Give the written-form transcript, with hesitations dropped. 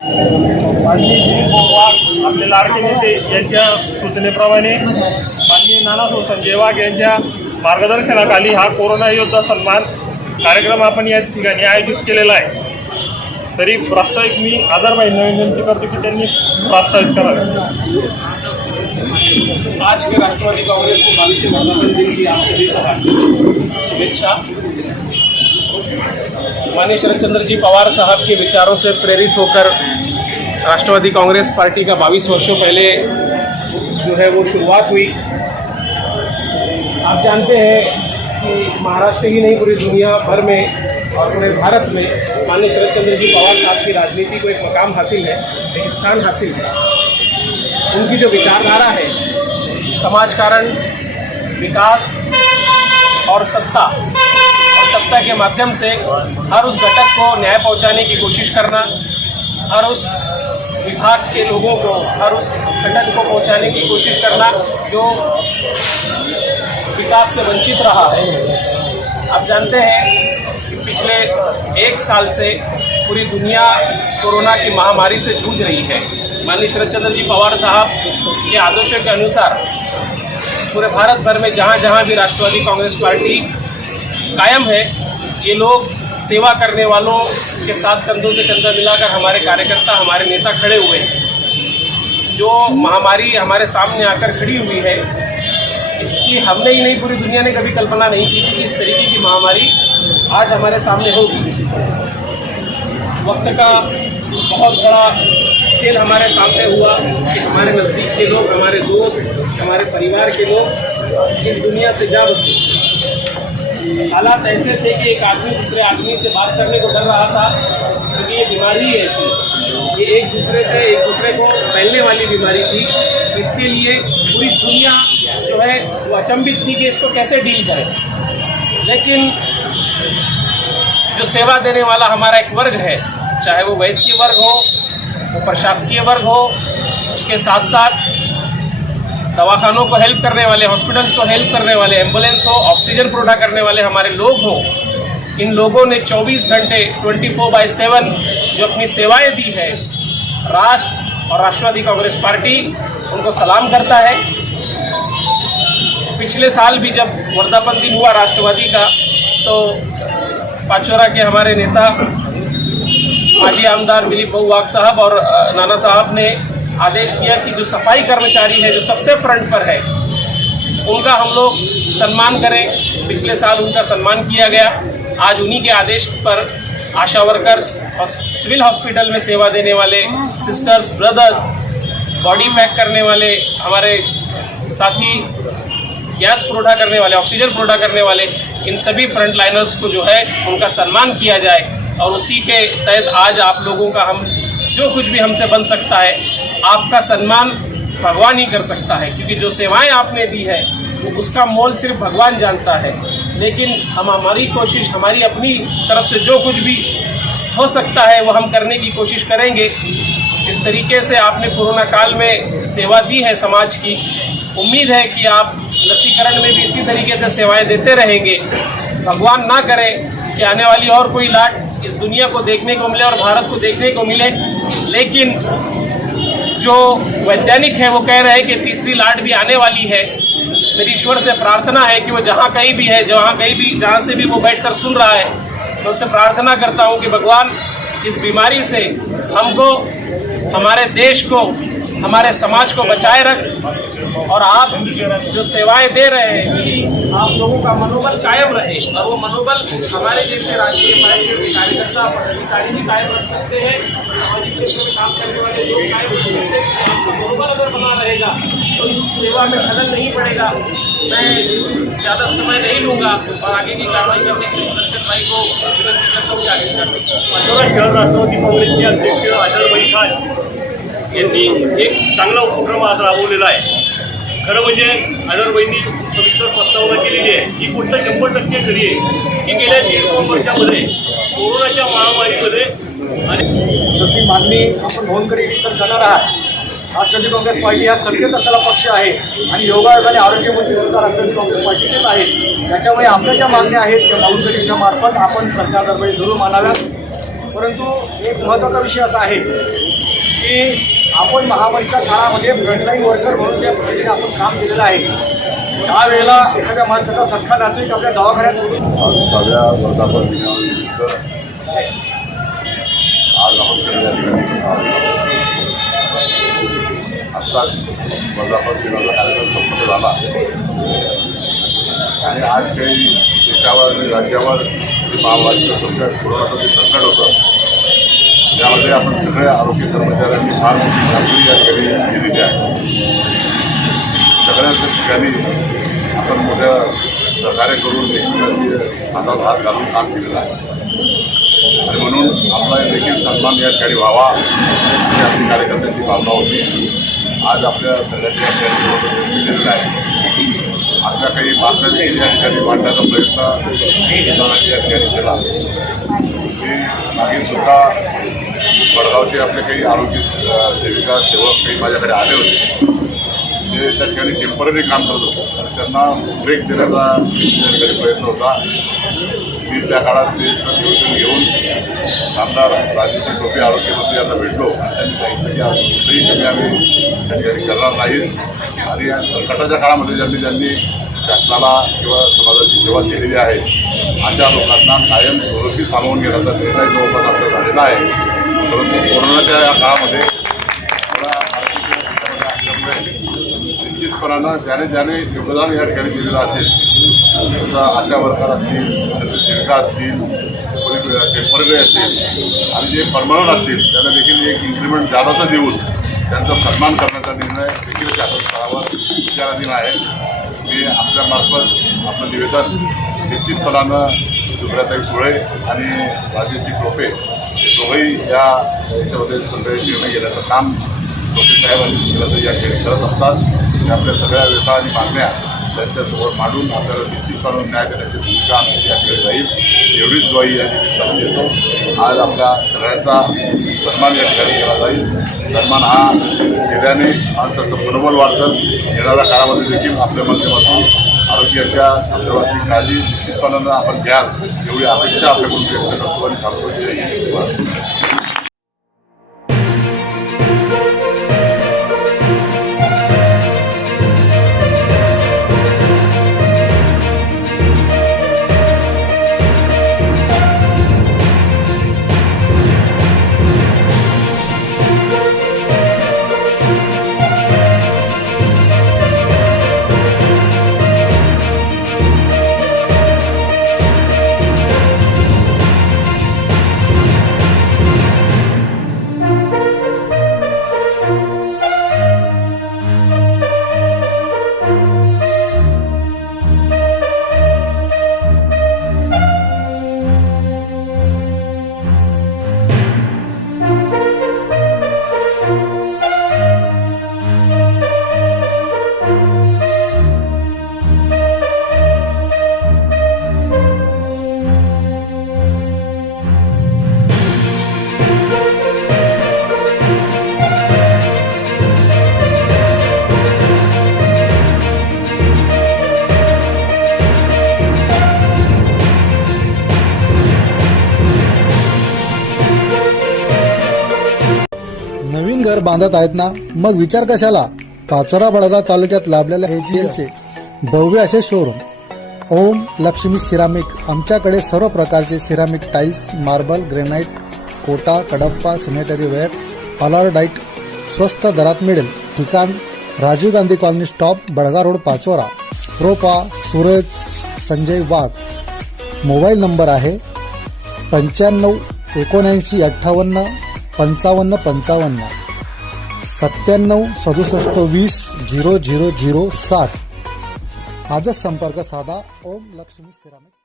माननीय दिलीप वाघ आपले लाडके नेते यांच्या सूचनेप्रमाणे माननीय नानाभाऊ संजय वाघ यांच्या मार्गदर्शनाखाली हा कोरोना योद्धा सन्मान कार्यक्रम आपण या ठिकाणी आयोजित केलेला आहे। तरी प्रास्ताविक मी आदरभाईंना विनंती करतो की त्यांनी प्रास्ताविक करावे। आज के राष्ट्रवादी कांग्रेस के 22वें वर्धापन दिन की आप सभी को शुभेच्छा। माननीय शरद चंद्र जी पवार साहब के विचारों से प्रेरित होकर राष्ट्रवादी कांग्रेस पार्टी का 22 वर्षों पहले जो है वो शुरुआत हुई। आप जानते हैं कि महाराष्ट्र ही नहीं पूरी दुनिया भर में और पूरे भारत में माननीय शरद चंद्र जी पवार साहब की राजनीति को एक मकाम हासिल है, एक स्थान हासिल है। उनकी जो विचारधारा है समाज कारण, विकास और सत्ता के माध्यम से हर उस घटक को न्याय पहुंचाने की कोशिश करना, हर उस विभाग के लोगों को हर उस घटक को पहुंचाने की कोशिश करना जो विकास से वंचित रहा है। आप जानते हैं कि पिछले 1 साल से पूरी दुनिया कोरोना की महामारी से जूझ रही है। माननीय शरद चंद्र जी पवार साहब के आदर्शों के अनुसार पूरे भारत भर में जहाँ जहाँ भी राष्ट्रवादी कांग्रेस पार्टी कायम है, ये लोग सेवा करने वालों के साथ कंधों से कंधा मिलाकर हमारे कार्यकर्ता, हमारे नेता खड़े हुए हैं। जो महामारी हमारे सामने आकर खड़ी हुई है, इसकी हमने ही नहीं पूरी दुनिया ने कभी कल्पना नहीं की थी कि इस तरीके की महामारी आज हमारे सामने होगी। वक्त का बहुत बड़ा खेल हमारे सामने हुआ कि हमारे नज़दीक के लोग, हमारे दोस्त, हमारे परिवार के लोग इस दुनिया से जा बसे। हालात ऐसे थे कि एक आदमी दूसरे आदमी से बात करने को डर रहा था, क्योंकि ये बीमारी ही ऐसी, ये एक दूसरे को फैलने वाली बीमारी थी। इसके लिए पूरी दुनिया जो है वो अचंभित थी कि इसको कैसे डील करें। लेकिन जो सेवा देने वाला हमारा एक वर्ग है, चाहे वो वैद्य वर्ग हो, वो प्रशासकीय वर्ग हो, उसके साथ साथ दवाखानों को हेल्प करने वाले, हॉस्पिटल्स को हेल्प करने वाले, एम्बुलेंस हो, ऑक्सीजन प्रोवाइड करने वाले हमारे लोग हों, इन लोगों ने 24 घंटे 24/7 जो अपनी सेवाएं दी है, राष्ट्र और राष्ट्रवादी कांग्रेस पार्टी उनको सलाम करता है। पिछले साल भी जब वर्धापन दिन हुआ राष्ट्रवादी का, तो पाचोरा के हमारे नेता माजी आमदार दिलीप वाघ साहब और नाना साहब ने आदेश किया कि जो सफाई कर्मचारी है, जो सबसे फ्रंट पर है, उनका हम लोग सम्मान करें। पिछले साल उनका सम्मान किया गया। आज उन्हीं के आदेश पर आशा वर्कर्स, सिविल हॉस्पिटल में सेवा देने वाले सिस्टर्स, ब्रदर्स, बॉडी पैक करने वाले हमारे साथी, गैस प्रोवाइड करने वाले, ऑक्सीजन प्रोवाइड करने वाले, इन सभी फ्रंट लाइनर्स को जो है उनका सम्मान किया जाए। और उसी के तहत आज आप लोगों का हम जो कुछ भी हमसे बन सकता है, आपका सम्मान भगवान ही कर सकता है, क्योंकि जो सेवाएं आपने दी है वो उसका मोल सिर्फ भगवान जानता है। लेकिन हमारी कोशिश, हमारी अपनी तरफ से जो कुछ भी हो सकता है वो हम करने की कोशिश करेंगे। इस तरीके से आपने कोरोना काल में सेवा दी है समाज की। उम्मीद है कि आप लसीकरण में भी इसी तरीके से सेवाएं देते रहेंगे। भगवान ना करे कि आने वाली और कोई लाट इस दुनिया को देखने को मिले और भारत को देखने को मिले। लेकिन जो वैज्ञानिक है वो कह रहे हैं कि तीसरी लाट भी आने वाली है। मेरी ईश्वर से प्रार्थना है कि वो जहाँ कहीं भी है, जहाँ से भी वो बैठकर सुन रहा है, मैं उससे प्रार्थना करता हूँ कि भगवान इस बीमारी से हमको, हमारे देश को, हमारे समाज को बचाए रख। और आप जो सेवाएं दे रहे हैं, आप लोगों का मनोबल कायम रहे, और वो मनोबल हमारे जैसे राजकीय पार्टी के कार्यकर्ता, पदाधिकारी भी कायम रख सकते हैं, सामाजिक क्षेत्र में काम करने वाले लोग कायम रख सकते हैं। आपका मनोबल अगर बना रहेगा तो इस सेवा में खलल नहीं पड़ेगा। मैं ज़्यादा समय नहीं लूँगा और आगे की कार्रवाई करने के लिए सुदर्शन भाई को विनंती करता हूँ कि आगे करते हैं। शहर राष्ट्रवादी काँग्रेसचे अध्यक्ष अजय खान यांनी एक चांगला उपक्रम आज राबवलेला आहे। खरं म्हणजे अजरबाईंनी सविस्तर प्रस्तावना केलेली आहे। ही गोष्ट 100% खरी आहे की गेल्या 1.5 वर्षामध्ये कोरोनाच्या महामारीमध्ये जशी मागणी आपण भवनकरी सर करणार आहात, राष्ट्रवादी काँग्रेस पार्टी हा सत्तेत असलेला पक्ष आहे आणि योगायोगाने आरोग्यमंत्री सुद्धा राष्ट्रवादी काँग्रेस पार्टीचेच आहेत। त्याच्यामुळे आपल्या ज्या मागण्या आहेत त्या भवनकरीच्या मार्फत आपण सरकार दरबारी जरूर मानाव्यात। परंतु एक महत्त्वाचा विषय असा आहे की आपण महामारीच्या काळामध्ये फ्रंटलाईन वर्कर म्हणून ज्या पद्धतीने आपण काम केलेलं आहे, त्यावेळेला एखाद्या माणसाचा सख्खा नातेवाईक आपल्या दवाखान्यात सोडून सगळ्या वर्धापन दिनानिमित्त आज आपण सगळ्या ठिकाणी आत्ताच वर्धापन दिनाचा कार्यक्रम संपन्न झाला आणि आज काही देशावर आणि राज्यावर महामारीचं संकट, कोरोनाचं जे संकट होतं त्यामध्ये आपण सगळ्या आरोग्य कर्मचाऱ्यांनी फार मोठी कामगिरी या ठिकाणी केलेली आहे. सगळ्याच ठिकाणी आपण मोठ्या सहकार्य करून एकमेकांची हातात हात घालून काम केलेलं आहे आणि म्हणून आपला देखील सन्मान या ठिकाणी व्हावा अशी आपली कार्यकर्त्यांची भावना होती. आज आपल्या सगळ्यांनी या ठिकाणी केलेलं आहे. आपल्या काही बातम्या देखील या ठिकाणी मांडण्याचा प्रयत्न या ठिकाणी केला. की मागील सुद्धा वडगावचे आपले काही आरोग्य सेविका सेवक काही माझ्याकडे आले होते. ते त्या ठिकाणी टेम्पररी काम करत होते आणि त्यांना ब्रेक देण्याचा त्या ठिकाणी प्रयत्न होता. मी त्या काळात ते नियोजन घेऊन आमदार राजेश टोपे आरोग्यमंत्री यांना भेटलो आणि त्यांनी सांगितलं की कुठेही कमी आम्ही त्या ठिकाणी करणार नाहीत आणि या संकटाच्या काळामध्ये ज्यांनी शासनाला किंवा समाजाची सेवा केलेली आहे अशा लोकांना कायम स्वरूपी सामावून घेण्याचा निर्णय जवळपास आपला झालेला आहे. परंतु कोरोनाच्या या काळामध्ये निश्चितपणानं ज्याने योगदान या ठिकाणी दिलेलं असेल, जसं आशा वर्कर असतील, आरोग्य सेविका असतील, कोणी टेम्पररी असतील आणि जे परमनंट असतील त्यांना देखील एक इन्क्रिमेंट जादाचा देऊन त्यांचा सन्मान करण्याचा निर्णय देखील शासनस्तरावर विचाराधीन आहे. मी आपल्यामार्फत आपलं निवेदन निश्चितपणानं सुप्रियाताई सुळे आणि राजेशजी टोपे दोघंही याच्यामध्ये सगळे निर्णय घेण्याचं काम टोपे साहेब आणि सुप्रियाताई या ठिकाणी करत असतात. ते आपल्या सगळ्या व्यथा आणि मागण्या त्यांच्यासमोर मांडून आपल्याला निश्चितपणे न्याय देण्याची भूमिका आमची या ठिकाणी राहील एवढीच ग्वाही या ठिकाणी देतो. आज आपल्या सगळ्यांचा सन्मान या ठिकाणी केला जाईल. सन्मान हा केल्याने माणसाचं मनोबल वाढतं. येणाऱ्या काळामध्ये देखील आपल्या माध्यमातून आरोग्याच्या संदर्भातली काळजी निश्चितपणानं आपण घ्याल एवढी अपेक्षा आपल्याकडून व्यक्त करतो आणि सांगतो. नवीन घर बांधत आहेत ना, मग विचार कशाला. पाचोरा बडगाव तालुक्यात लाभलेल्या HGLचे भव्य असे शोरूम ओम लक्ष्मी सिरामिक. आमच्याकडे सर्व प्रकारचे ceramic tiles, marble, granite, Kota, Kadappa, sanitary ware, ऑलरडाईट स्वस्त दरात मिळेल. ठिकाण Rajiv Gandhi colony stop, Badga road, Pachora. प्रोपा सूरज संजय वाघ. मोबाईल नंबर आहे 95 79 58 55 55 97 67 20 000 60. आजच संपर्क साधा. ओम लक्ष्मी सिरामिक.